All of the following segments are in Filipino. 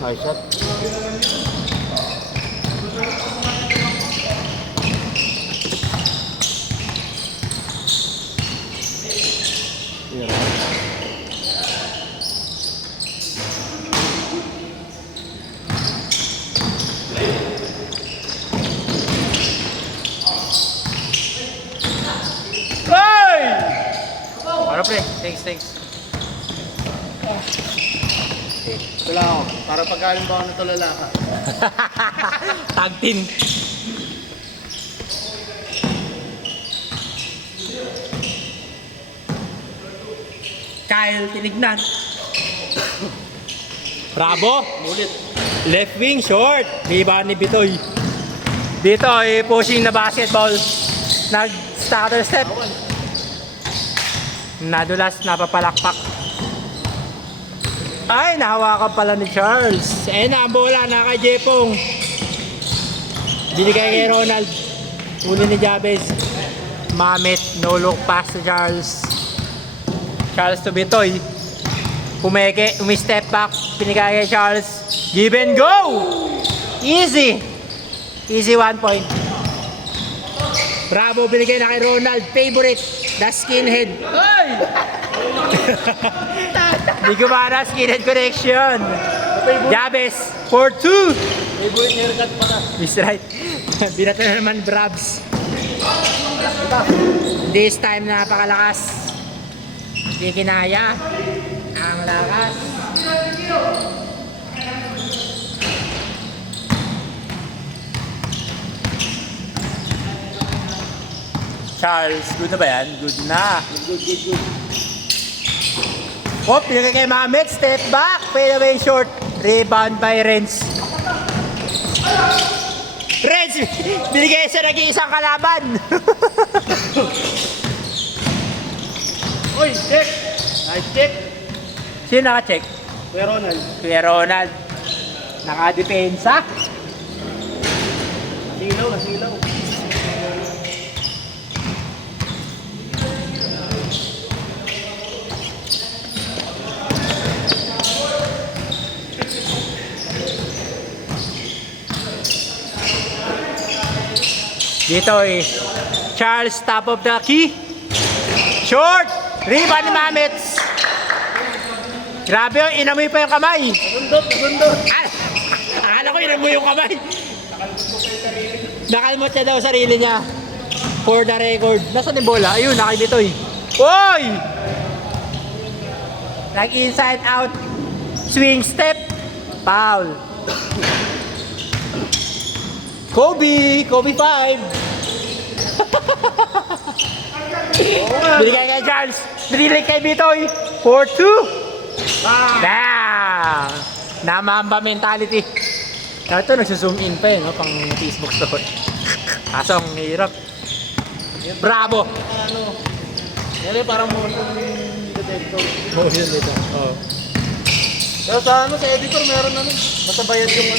High shot. Ano pre? Thanks. Ito lang ako. Para pagkain ba ako natulala ka? Tag team. Kyle tinignan. Bravo. Mulit. Left wing short. Liba ni Bitoy. Dito ay pushing na basketball. Nag-stutter step. Nadulas, napapalakpak. Ay, nahawakan pala ni Charles. Ayun na, ang bola, naka Jepong. Binigay kay Ronald. Uli ni Jabez. Mamit, no look pass to Charles. Charles to Bitoy. Pumeke, umi-step back. Binigay kay Charles. Give and go! Easy. Easy 1 point. Bravo, binigay na kay Ronald. Favorite. The skinhead. Ay! Di gumana skinhead connection. Jabez, 4-2. Favorite haircut pala. He's right. Binato na naman Brabs. This time napakalakas. Hindi kinaya. Ang lakas. Charles, good na ba yan? Good na. Good. Oh, pinagay kay Mamet. Step back. Fade away short. Rebound by Renz. Renz! Binigay sa nag-iisang kalaban. Oy, check! Nice check! Sino naka-check? Kuya Ronald. Kuya Ronald. Naka-depensa. Nasilaw. Dito eh. Charles, top of the key. Short! Rebound ni Mamets. Grabe yun, inamoy pa yung kamay. Nagundot. Akala ko inamoy yung kamay. Nakalmot niya daw sarili niya. For the record. Nasaan yung bola? Ayun, nakibito eh. Oy! Nag-inside out. Swing step. Foul. Kobe 5. Binigay kay Charles. Binigay kay Bitoy. 4-2. Namamba mentality. Ito nagsuzoom in pa no? Pang Facebook story. Kaso ang hirap. Bravo. Yan parang motion detector. Motion dito. Oh. Pero sa editor meron masabayan yung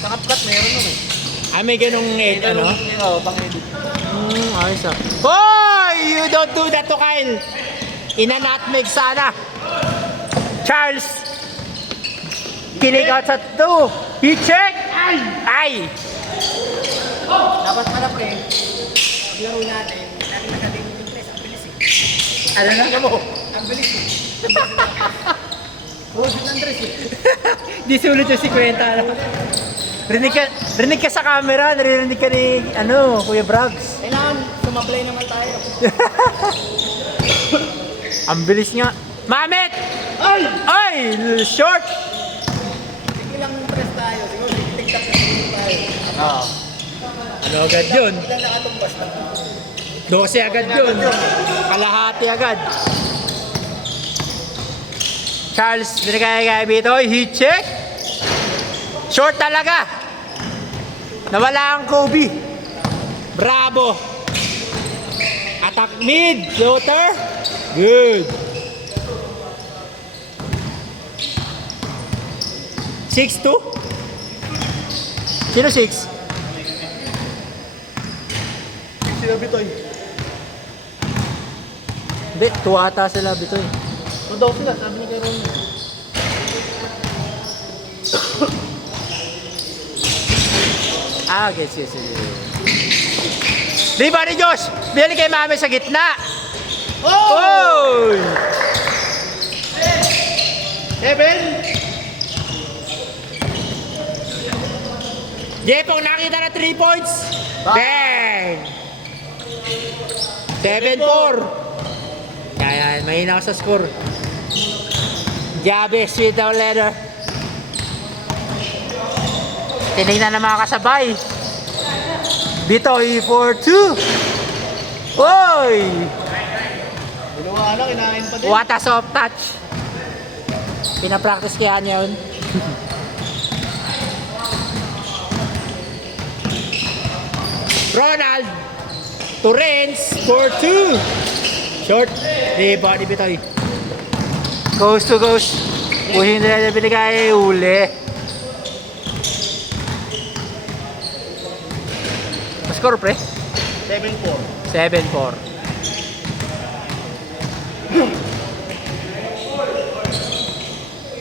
sa CapCut meron May ganung ano? Oo, pang-edit. Ayos ah. Hoy! You don't do that to Kyle. Ina-nutmeg sana. Charles. Kinig out sa 2. He check. Ay! Dapat hanap laro natin. Natin nagaling yung press. Ang bilis Ano na? Ang bilis Rosin Andres Di sulit yung 50. Rinig ka sa camera. Narinig ka ni Kuya Brabs. Kailangan sumablay naman tayo. Ang bilis nga. Mamet! Ay! Short! Sige lang press tayo. Siguro tig-tap tayo. Ano agad yun? Ilan nakatumbas na? 12 agad yun. Kalahati agad. Charles, binigay kay Bitoy. He check. Short talaga. Nawala ang Kobe. Bravo. Attack mid. Floater. Good. 6-2. Sino 6? Sila Bitoy. Hindi, 2 ata sila Bitoy. Daw sila, sabi ni kay Ronald. Okay, sige. Rebound ni Josh. Binili kay Mami sa gitna. Oh! Seven. Jepong nakita na 3 points. Bang! 7-4. Yan, mahina ka sa score. Jabez with the letter. Tinignan na mga kasabay. Bitoy for 2. Oy! Binuha na, kinain pa din. What a soft touch. Pinapractice kaya niya yun. Ronald Torrens for 2. Short. Rebound ni Bitoy. Coast to coast. Pushing nila na binigay. Uli. Score pre? 7-4. 7-4.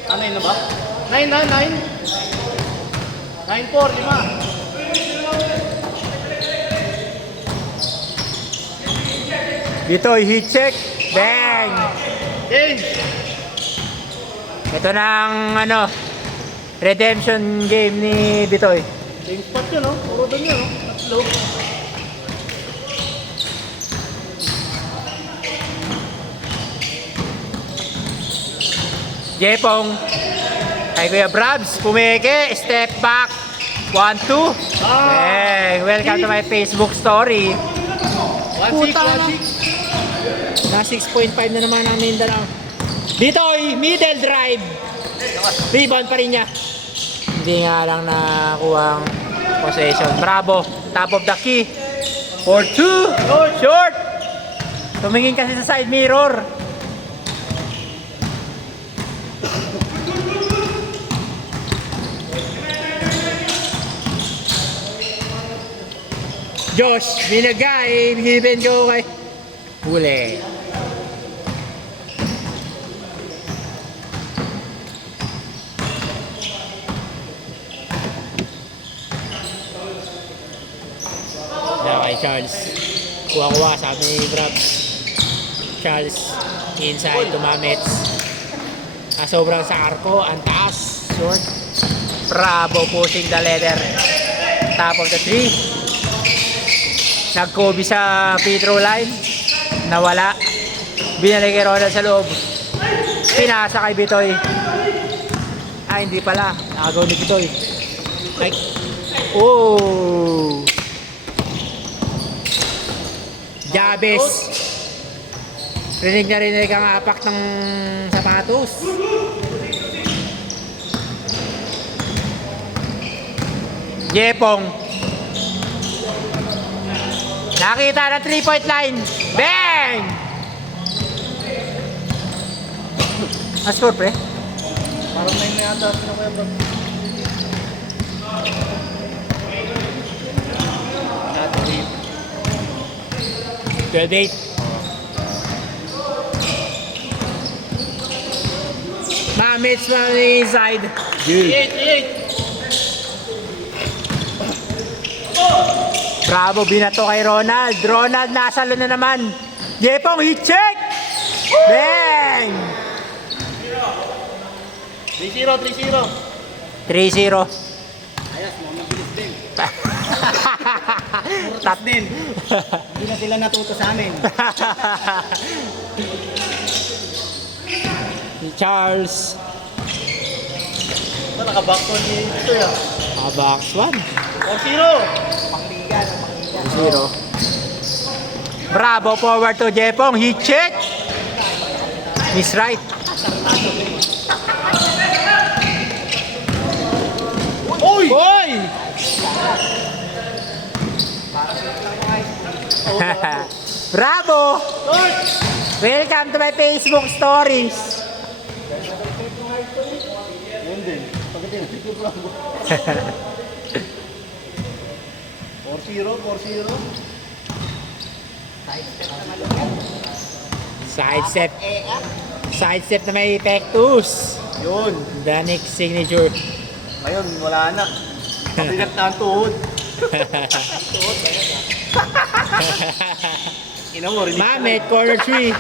Ano yun na ba? 9 na, 9. 9-4, 5. Bitoy heat check. Bang! Game. Ito na ang redemption game ni Bitoy. Same spot yun, no? Puro doon yun, no? Tatlo. Jepong kay Kuya Brabs, pumeke, step back, 1-2. Hey, welcome to my Facebook story. 1-6, Puta na. 1-6. Na 6.5 na naman ang Mindanao. Bitoy, middle drive. Rebound pa rin niya. Hindi nga lang nakuha ang possession. Bravo, top of the key. For 2, short. Tumingin kasi sa side mirror. Josh, binagay, given ko kay huli. Diyan kay Charles. Kuha-kuha, sabi ni Brab. Charles, inside to Mamets. Sobrang sa arko, ang taas. Short. Bravo, pushing the leather. Top of the tree. Nag-Kobe sa free throw line. Nawala. Binalik kay Ronald sa loob. Pinasa kay Bitoy. Ay, hindi pala. Nakagaw ni Bitoy. Ay. Oh! Jabez. Rinig na rinig ang apak ng sapatos. Jepong. Nakita na 3-point line. Bang! Score pre? Parang 9 na yata sila Kuya Brad. Not 12-8. Mamits from the inside. 8. Bravo, binato kay Ronald. Ronald, nasalo na naman. Jepong, hit check! Bang! 3-0. 3-0. Ayos, mga mabilis din. Murtas din. Hindi na sila natuto sa amin. Si Charles. Naka-backcourt ni ito yan. Box 1. 4-0. Pangligan. 0. Bravo, forward to Jepong. Hit check. Miss right. Oy! Oy! Bravo! Welcome to my Facebook stories. Yan din. Pagdating na ito lang. 4-0. Side step. Side step na may pectus. Yun. The next signature. Ngayon, wala na. Mabigat na ang tuhod. Tuhod, ayan na. Ina mo, rinig ka Mamet, corner 3.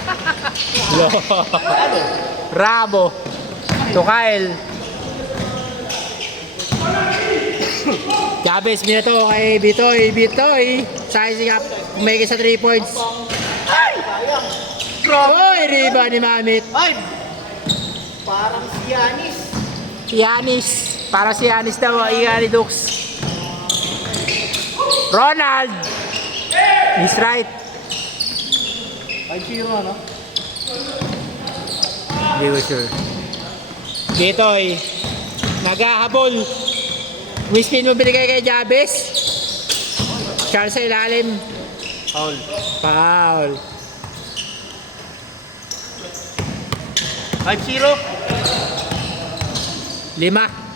Rabo. To Kyle. Chavez, minato kay Bitoy. Bitoy. Sizing up. May sa 3 points. Ay! Sayang. Grabe. Oy, riba ni Mamet. Ay! Parang si Yanis. Yanis. Para si Yanis daw. Iani Dux. Ronald. He's right. 5-0, ano? Hindi ko sure. Bitoy. Naghahabol. Wispin mo binigay kay Chavez. Charles sa ilalim. Foul. Foul. 5-0. 5.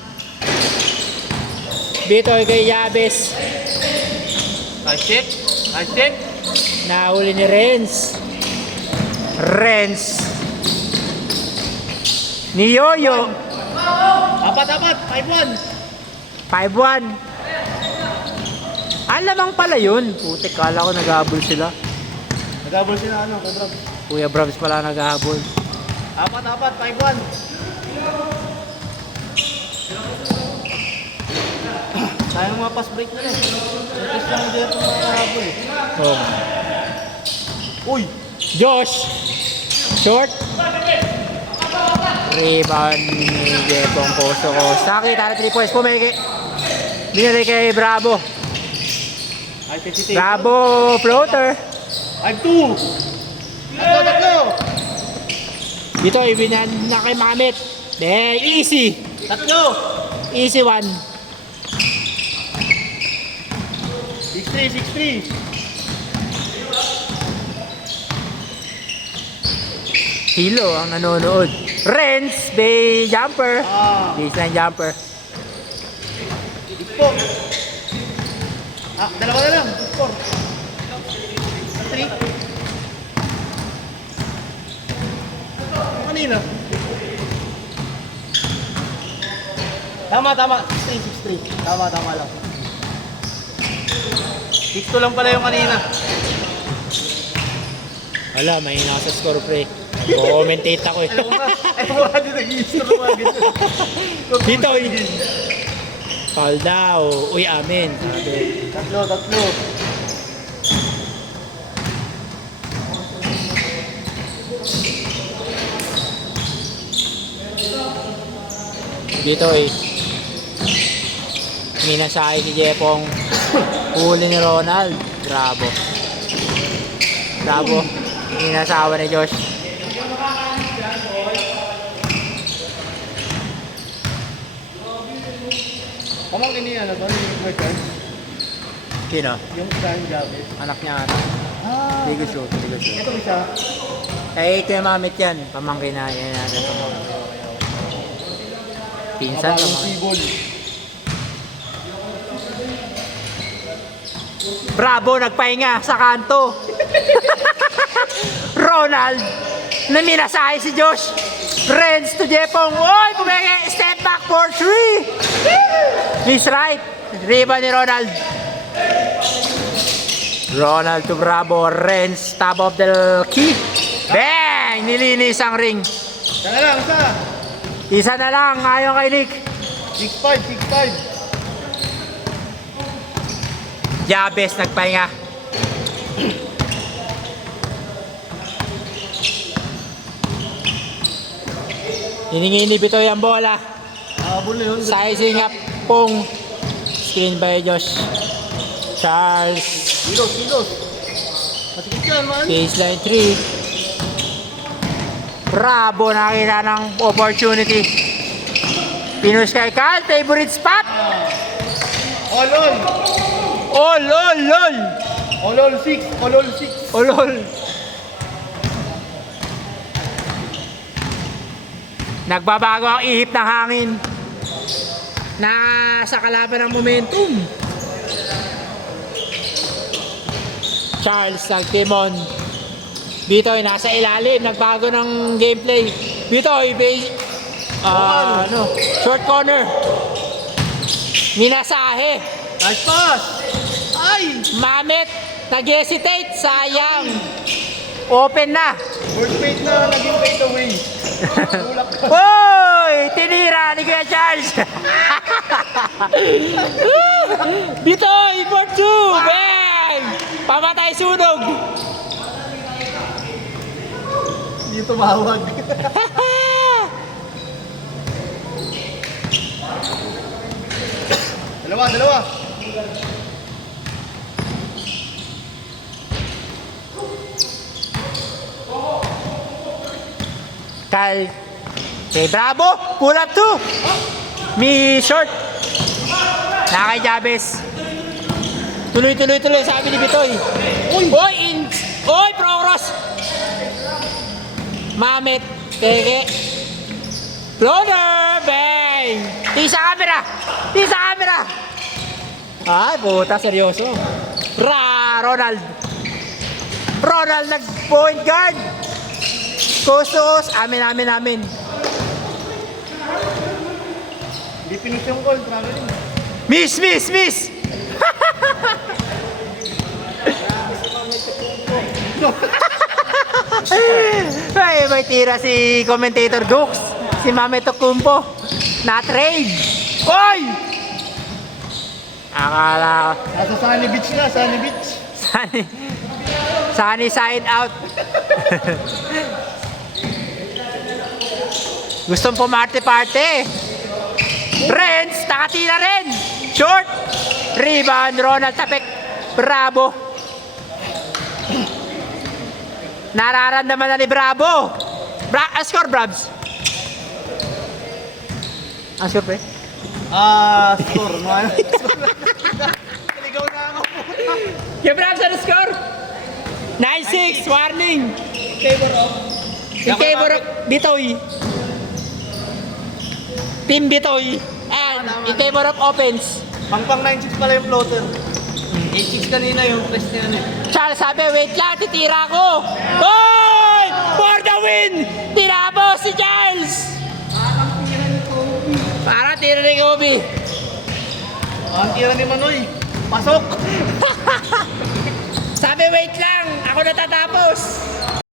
Bitoy kay Chavez. Nice check. Nice check. Nahuli ni Renz. Renz. Ni Yoyo. Apat. 5-1. 5-1. Lamang pala yun. Putik, kala ko naghahabol sila. Nagabol sila, ano, Kodrab? Kuya Brabs pala naghahabol. Apat. 5-1. Sayang mga pass break na rin. Tapos lang dito mga habol eh. Oh. Uy! Josh. Short. Rebound ni Jepong Poso ko. Saki, tara 3 points. Pumeke. Binili kay Bravo. Ay, hesitate. Bravo, floater. 5-2. Tatlo. Dito, ibinan na kay Mamet. Easy. Tatlo. Easy 1. 6-3. Hilo ang nanonood. Renz, bay jumper. Baseline jumper. Ikpo. Dalawa na lang. 4. 3. Kanina. Tama. 6-3. Tama lang. 6-2 lang pala yung kanina. Wala, may nasa score pre. Commentate ako eh. Alam mo ba? Ay, wala din nag-i-score ng mga ganito. Dito eh. Foul daw. Uy, amin. Sabi. Tatlo. Dito eh. Minasakay si Jepong. Huli ni Ronald. Bravo. Minasawa ni Josh. Pamangkin niya, ano ba? Yung record? Sino? Yung Brian Javis. Anak niya ata. Hindi ko sure. Ito isa. Kaya ito yung mamit yan. Pamangkin na yan natin. Pinsan Kabalong naman. sibol. Bravo, nagpahinga sa kanto. Ronald, naminasahe si Josh. Renz to Jepong. Oy, pumenge. Step back for 3. He's right. Riba ni Ronald. Ronald to Bravo. Renz, top of the key. Bang! Nilinis ang ring. Isa na lang, isa. Isa na lang, ayon kay Nick. 6-5. Chavez nagpahinga. Hiningi ni Bitoy ang bola. Habol na yun. Sizing up pong. Screen by Josh. Charles. Kilos. Masikip yan, man. Baseline 3. Bravo, nakita ng opportunity. Pinush kay Carl, favorite spot. Olol. Lol. Olol 6. Lol. Nagbabago ang ihip ng hangin. Nasa kalaban ng momentum. Charles nagtimon. Bitoy nasa ilalim, nagbago ng gameplay. Bitoy, short corner. Minasahe. Nice pass! Ay! Mamet, nag-hesitate, sayang. Open na. First fade na, naging fade away. Tulak ka. Hoy! Tinira ni Kuya Charles. Bitoy, for 2. Bang! Pamatay sunog. Hindi tumawag. Dalawa. Kyle. Okay, bravo. Pull up 2. Mi short. Nakay Jabez. Tuloy, sabi ni Bitoy. Oy, Oy, Progress. Mamet. Teke. Floater. Bang. Tisa camera. Ay, puta, seryoso. Ronald nag-point guard. Kustos, amin. Hindi finish yung call, traveling. Miss! Ay, may tira si commentator Dux. Si Mame Tocumpo. Na-trade. Oy! Akala ko. Nasa Sunny Beach na, Sunny Beach. Sunny side out. Gustong pumarte-parte. Renz, nakatira rin. Short. Rebound, Ronald Tapek. Bravo. Nararamdaman na ni Bravo. Score, Brabs. Ang score, pre? Score, no? Naligaw na ako. Yung Brabs, ano score? 9-6, warning. In favor of Bitoy. Team Bitoy. And in favor of offense. Pang 9-6 pala yung floater. 8-6 kanina yung press niya eh. Charles sabi, wait lang, titira ko. Hoy! For the win! Tinapos si Charles! Para tira ni Kobe. Ang tira ni Manoy. Pasok! Sabi, wait lang, ako natatapos.